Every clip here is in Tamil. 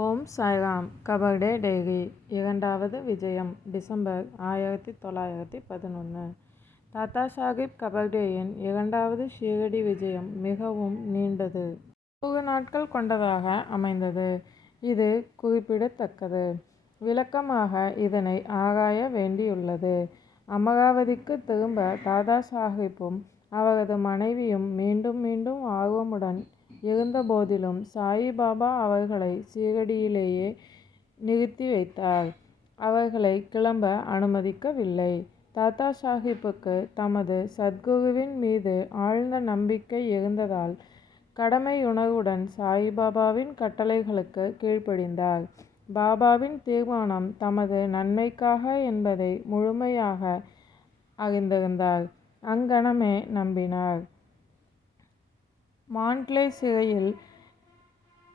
ஓம் சாய்ராம். கபர்டே டைரி இரண்டாவது விஜயம் டிசம்பர் ஆயிரத்தி தொள்ளாயிரத்தி பதினொன்று தாத்தா சாஹிப் கபர்டேயின் இரண்டாவது ஷீரடி விஜயம் மிகவும் நீண்டது. நூறு நாட்கள் கொண்டதாக அமைந்தது. இது குறிப்பிடத்தக்கது. விளக்கமாக இதனை ஆராய வேண்டியுள்ளது. அமராவதிக்கு திரும்ப தாதா சாஹிப்பும் அவரது மனைவியும் மீண்டும் மீண்டும் ஆர்வமுடன் இருந்தபோதிலும் சாயிபாபா அவர்களை சீரடியிலேயே நிறுத்தி வைத்தார். அவர்களை கிளம்ப அனுமதிக்கவில்லை. தாத்தா சாஹிப்புக்கு தமது சத்குருவின் மீது ஆழ்ந்த நம்பிக்கை இருந்ததால் கடமையுணர்வுடன் சாயிபாபாவின் கட்டளைகளுக்கு கீழ்ப்படிந்தார். பாபாவின் தீர்மானம் தமது நன்மைக்காக என்பதை முழுமையாக அறிந்திருந்தார். அங்கணமே நம்பினார். மாண்ட்லே சிறையில்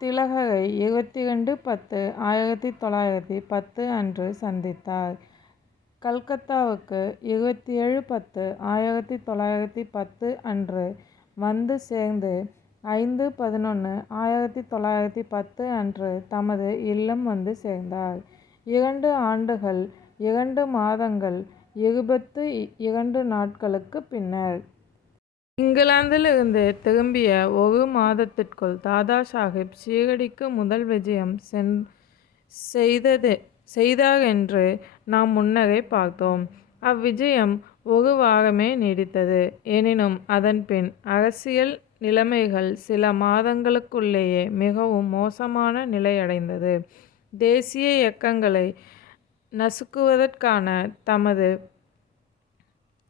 திலகரை இருபத்தி ரெண்டு பத்து ஆயிரத்தி தொள்ளாயிரத்தி பத்து அன்று சந்தித்தார். கல்கத்தாவுக்கு இருபத்தி ஏழு பத்து ஆயிரத்தி தொள்ளாயிரத்தி பத்து அன்று வந்து சேர்ந்து ஐந்து பதினொன்று ஆயிரத்தி தொள்ளாயிரத்தி பத்து அன்று தமது இல்லம் வந்து சேர்ந்தார். இரண்டு ஆண்டுகள் இரண்டு மாதங்கள் இருபத்து இரண்டு நாட்களுக்கு பின்னர் இங்கிலாந்திலிருந்து திரும்பிய ஒரு மாதத்திற்குள் தாதா சாஹிப் ஷீரடிக்கு முதல் விஜயம் சென் செய்தது செய்தார் என்று நாம் முன்னரே பார்த்தோம். அவ்விஜயம் ஒரு வாரமே நீடித்தது. எனினும் அதன்பின் அரசியல் நிலைமைகள் சில மாதங்களுக்குள்ளேயே மிகவும் மோசமான நிலையடைந்தது. தேசிய இயக்கங்களை நசுக்குவதற்கான தமது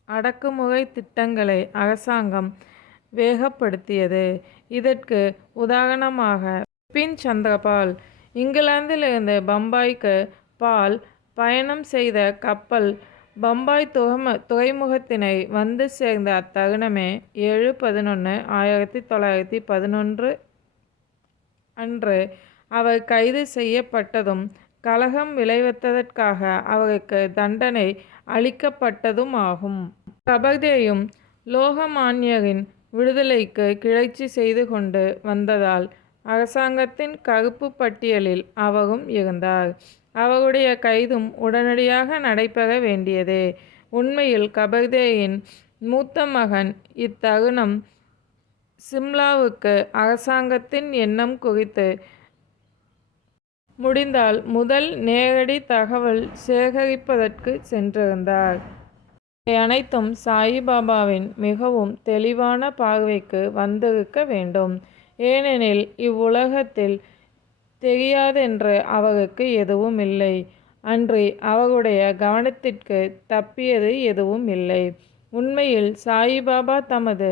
அடக்குமுறை திட்டங்களை அரசாங்கம் வேகப்படுத்தியது. இதற்கு உதாரணமாக பின் சந்திரபால் இங்கிலாந்திலிருந்து பம்பாய்க்கு பால் பயணம் செய்த கப்பல் பம்பாய் துகம துறைமுகத்தினை வந்து சேர்ந்த அத்தருணமே ஏழு பதினொன்று ஆயிரத்தி தொள்ளாயிரத்தி பதினொன்று அன்று அவர் கைது செய்யப்பட்டதும் கலகம் விளைவித்ததற்காக அவருக்கு தண்டனை அளிக்கப்பட்டதுமாகும் கபர்தேயும் லோகமான்யரின் விடுதலைக்கு கிளர்ச்சி செய்து கொண்டு வந்ததால் அரசாங்கத்தின் கருப்பு பட்டியலில் அவரும் இருந்தார். அவருடைய கைதும் உடனடியாக நடைபெற வேண்டியது. உண்மையில் கபர்தேயின் மூத்த மகன் இத்தருணம் சிம்லாவுக்கு அரசாங்கத்தின் எண்ணம் குறித்து முடிந்தால் முதல் நேரடி தகவல் சேகரிப்பதற்கு சென்றிருந்தார். இவை அனைத்தும் சாயிபாபாவின் மிகவும் தெளிவான பார்வைக்கு வந்திருக்க வேண்டும். ஏனெனில் இவ்வுலகத்தில் தெரியாதென்று அவருக்கு எதுவும் இல்லை. அன்றி அவருடைய கவனத்திற்கு தப்பியது எதுவும் இல்லை. உண்மையில் சாயிபாபா தமது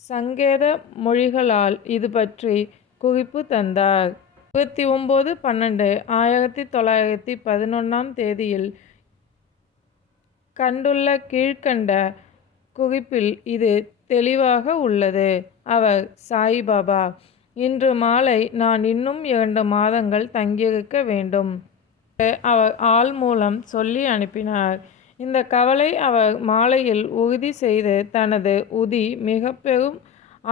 சங்கேத மொழிகளால் இது பற்றி குறிப்பு தந்தார். இருபத்தி ஒம்பது பன்னெண்டு ஆயிரத்தி தொள்ளாயிரத்தி பதினொன்றாம் தேதியில் கண்டுள்ள கீழ்கண்ட குறிப்பில் இது தெளிவாக உள்ளது. அவர் சாய்பாபா இன்று மாலை நான் இன்னும் இரண்டு மாதங்கள் தங்கியிருக்க வேண்டும் அவர் ஆள் மூலம் சொல்லி அனுப்பினார். இந்த கவலை அவர் மாலையில் உறுதி செய்து தனது உதி மிக பெரும்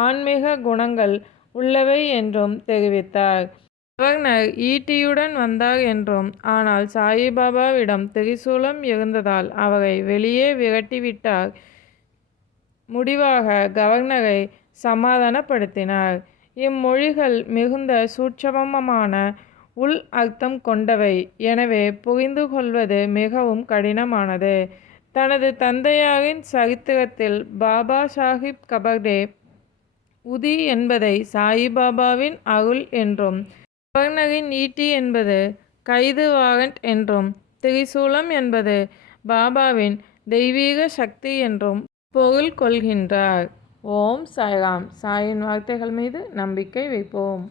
ஆன்மீக குணங்கள் உள்ளவை என்றும் தெரிவித்தார். கவர்னர் ஈட்டியுடன் வந்தார் என்றும். ஆனால் சாயிபாபாவிடம் திரிசூலம் இருந்ததால் அவரை வெளியே விரட்டிவிட்டார். முடிவாக கவர்னரை சமாதானப்படுத்தினார். இம்மொழிகள் மிகுந்த சூட்சமமான உள் அர்த்தம் கொண்டவை. எனவே புரிந்து கொள்வது மிகவும் கடினமானது. தனது தந்தையாரின் சரித்திரத்தில் பாபா சாஹிப் கபர்டே உதி என்பதை சாயிபாபாவின் அருள் என்றும் கவர்னரின் ஈட்டி என்பது கைது வாரண்ட் என்றும் திரிசூலம் என்பது பாபாவின் தெய்வீக சக்தி என்றும் பொருள் கொள்கின்றார். ஓம் சாய்ராம். சாயின் வார்த்தைகள் மீது நம்பிக்கை வைப்போம்.